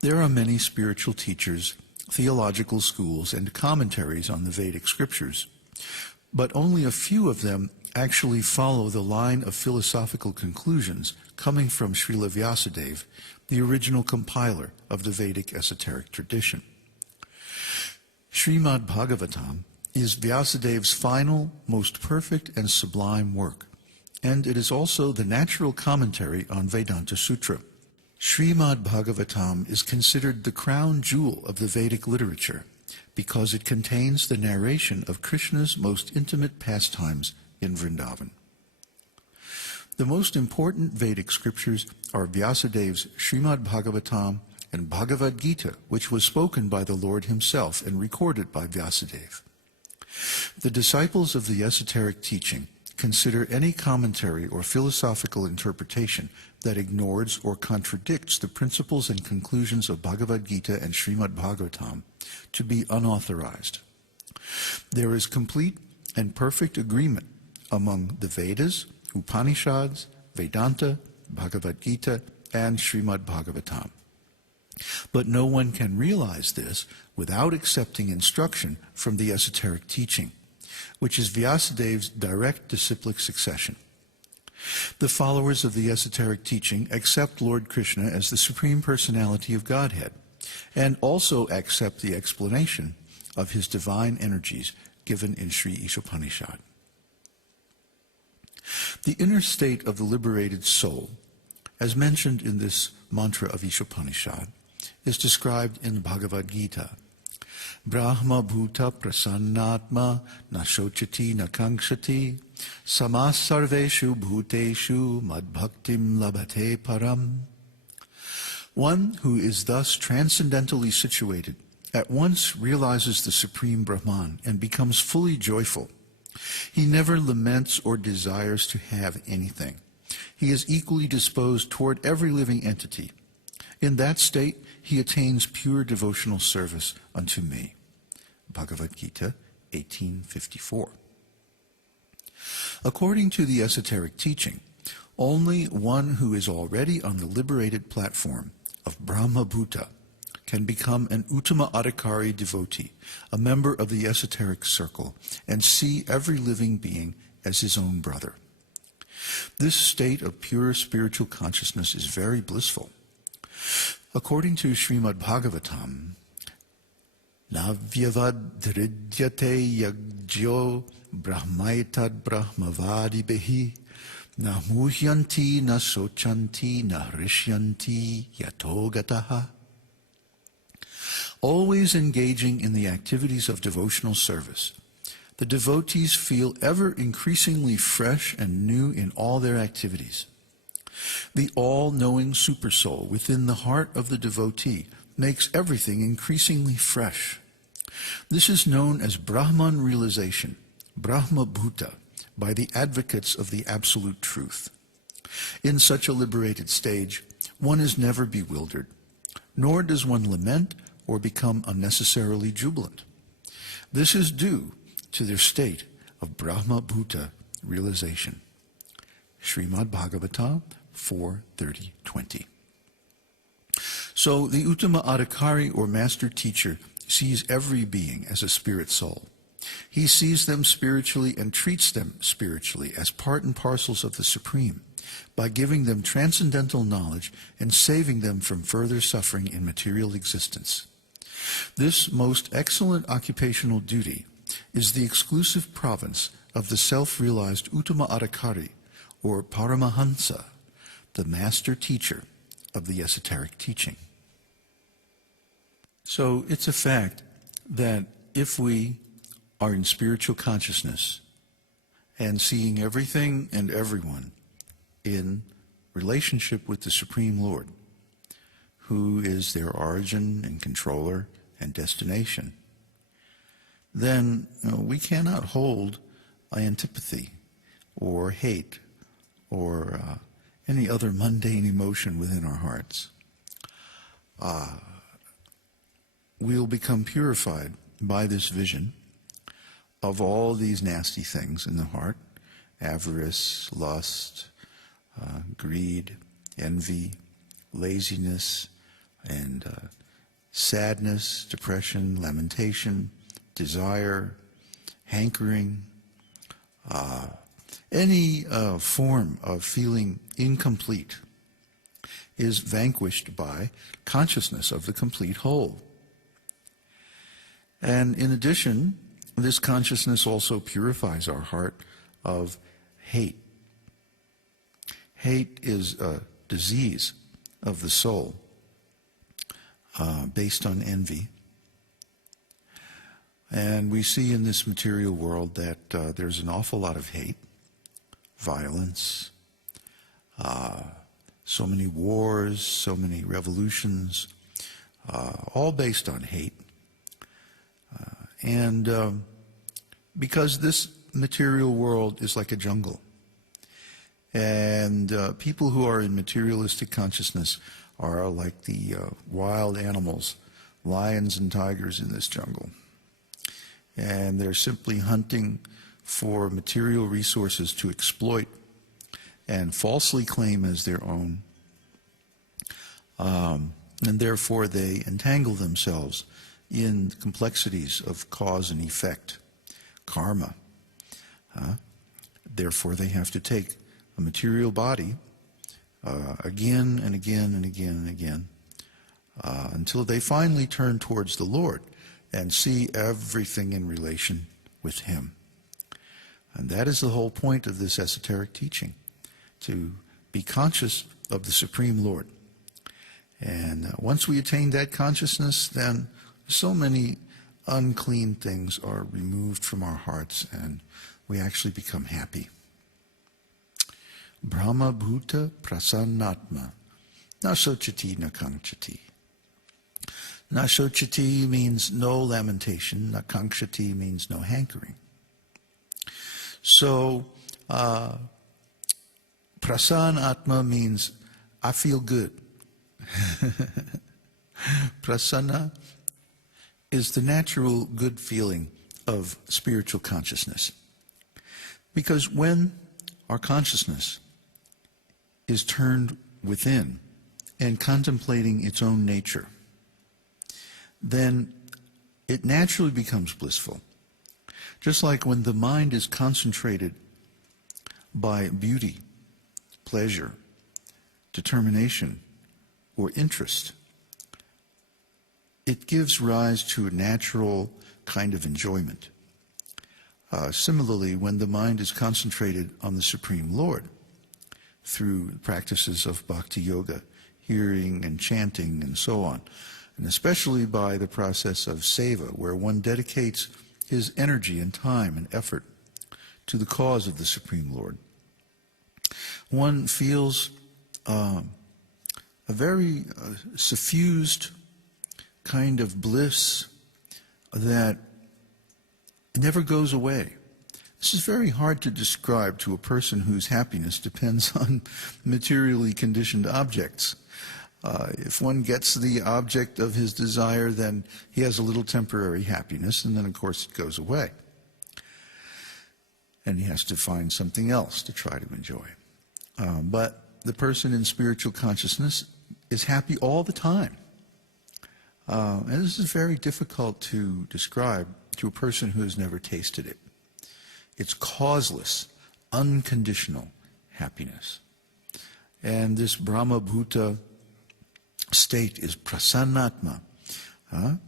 There are many spiritual teachers, theological schools, and commentaries on the Vedic scriptures, but only a few of them actually follow the line of philosophical conclusions coming from Srila Vyasadeva, the original compiler of the Vedic esoteric tradition. Śrīmad-Bhāgavatam is Vyasadeva's final, most perfect and sublime work, and it is also the natural commentary on Vedānta-sūtra. Śrīmad-Bhāgavatam is considered the crown jewel of the Vedic literature because it contains the narration of Krishna's most intimate pastimes in Vrindavan. The most important Vedic scriptures are Vyasadeva's Śrīmad-Bhāgavatam and Bhagavad-gītā, which was spoken by the Lord himself and recorded by Vyasadeva. The disciples of the esoteric teaching consider any commentary or philosophical interpretation that ignores or contradicts the principles and conclusions of Bhagavad-gītā and Śrīmad-Bhāgavatam to be unauthorized. There is complete and perfect agreement among the Vedas, Upanishads, Vedanta, Bhagavad-gītā, and Śrīmad-Bhāgavatam. But no one can realize this without accepting instruction from the esoteric teaching, which is Vyasadeva's direct disciplic succession. The followers of the esoteric teaching accept Lord Krishna as the Supreme Personality of Godhead, and also accept the explanation of his divine energies given in Sri Isopanisad. The inner state of the liberated soul, as mentioned in this mantra of Īśopaniṣad, is described in the Bhagavad-gītā. Brahma bhuta prasannatma na shochati na kankshati samas sarveshu bhūteṣu madbhaktim labhate param. One who is thus transcendentally situated at once realizes the Supreme Brahman and becomes fully joyful. He never laments or desires to have anything. He is equally disposed toward every living entity. In that state, he attains pure devotional service unto me. Bhagavad-gītā 18:54. According to the esoteric teaching, only one who is already on the liberated platform of Brahma Bhuta can become an Uttama Adhikari devotee, a member of the esoteric circle, and see every living being as his own brother. This state of pure spiritual consciousness is very blissful. According to Śrīmad-Bhāgavatam, Navyavad-dhridyate yajyo brahmaitad brahmavadibihi na muhyanti na sochanti na hrisyanti yatogataha. Always engaging in the activities of devotional service, the devotees feel ever increasingly fresh and new in all their activities. The all-knowing Supersoul within the heart of the devotee makes everything increasingly fresh. This is known as Brahman realization, Brahma Bhuta, by the advocates of the Absolute Truth. In such a liberated stage, one is never bewildered, nor does one lament or become unnecessarily jubilant. This is due to their state of Brahma Bhuta realization. Śrīmad-Bhāgavatam 4:30-20. So the Uttama Adhikari or master teacher sees every being as a spirit soul. He sees them spiritually and treats them spiritually as part and parcels of the Supreme by giving them transcendental knowledge and saving them from further suffering in material existence. This most excellent occupational duty is the exclusive province of the self-realized Uttama Adhikari or Paramahansa, the master teacher of the esoteric teaching. So it's a fact that if we are in spiritual consciousness and seeing everything and everyone in relationship with the Supreme Lord, who is their origin and controller and destination, then we cannot hold antipathy or hate or any other mundane emotion within our hearts. We'll become purified by this vision of all these nasty things in the heart: avarice, lust, greed, envy, laziness, and sadness, depression, lamentation, desire, hankering, any form of feeling incomplete is vanquished by consciousness of the complete whole. And in addition, this consciousness also purifies our heart of hate. Hate is a disease of the soul based on envy. And we see in this material world that there's an awful lot of hate, violence, so many wars, so many revolutions, all based on hate. And because this material world is like a jungle, and people who are in materialistic consciousness are like the wild animals, lions and tigers in this jungle. And they're simply hunting for material resources to exploit and falsely claim as their own. And therefore they entangle themselves in the complexities of cause and effect, karma. Therefore they have to take a material body again and again and again and again until they finally turn towards the Lord and see everything in relation with Him. And that is the whole point of this esoteric teaching, to be conscious of the Supreme Lord. And once we attain that consciousness, then so many unclean things are removed from our hearts and we actually become happy. Brahma bhuta prasannatma na sochati na kaṅkṣati. Na sochati means no lamentation, na kaṅkṣati means no hankering. So prasanna means I feel good. Prasanna is the natural good feeling of spiritual consciousness. Because when our consciousness is turned within and contemplating its own nature, then it naturally becomes blissful. Just like when the mind is concentrated by beauty, pleasure, determination, or interest, it gives rise to a natural kind of enjoyment. Similarly, when the mind is concentrated on the Supreme Lord through practices of bhakti yoga, hearing and chanting and so on, and especially by the process of seva, where one dedicates his energy and time and effort to the cause of the Supreme Lord, one feels a very suffused kind of bliss that never goes away. This is very hard to describe to a person whose happiness depends on materially conditioned objects. If one gets the object of his desire, then he has a little temporary happiness, and then of course it goes away. And he has to find something else to try to enjoy. But the person in spiritual consciousness is happy all the time. And this is very difficult to describe to a person who has never tasted it. It's causeless, unconditional happiness. And this Brahma Bhuta state is prasannatma,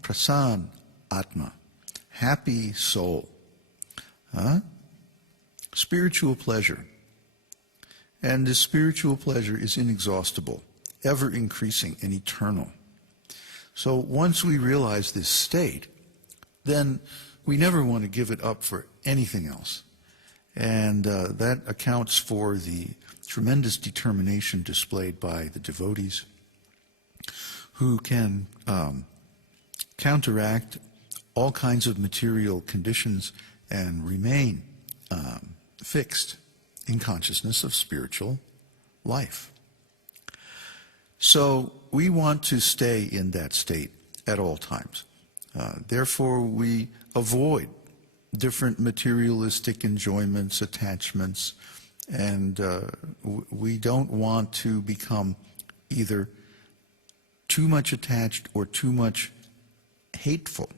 prasann atma, happy soul, spiritual pleasure. And this spiritual pleasure is inexhaustible, ever increasing and eternal. So once we realize this state, then we never want to give it up for anything else. And that accounts for the tremendous determination displayed by the devotees who can counteract all kinds of material conditions and remain fixed in consciousness of spiritual life. So we want to stay in that state at all times. Therefore, we avoid different materialistic enjoyments, attachments, and we don't want to become either too much attached or too much hateful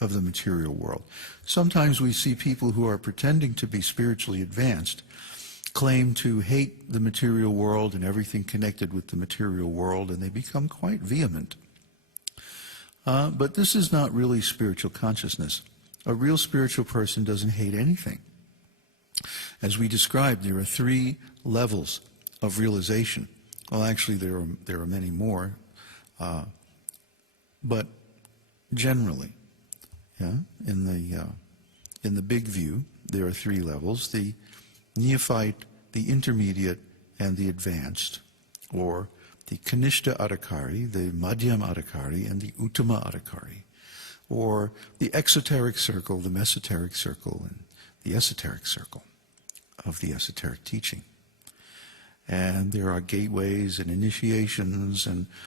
of the material world. Sometimes we see people who are pretending to be spiritually advanced claim to hate the material world and everything connected with the material world, and they become quite vehement. But this is not really spiritual consciousness. A real spiritual person doesn't hate anything. As we described, there are 3 levels of realization. Well, actually, there are many more, but generally, in the big view, there are 3 levels: the neophyte, the intermediate, and the advanced, or the Kanishta Adhikari, the Madhyam Adhikari, and the Uttama Adhikari, or the exoteric circle, the mesoteric circle, and the esoteric circle of the esoteric teaching. And there are gateways and initiations and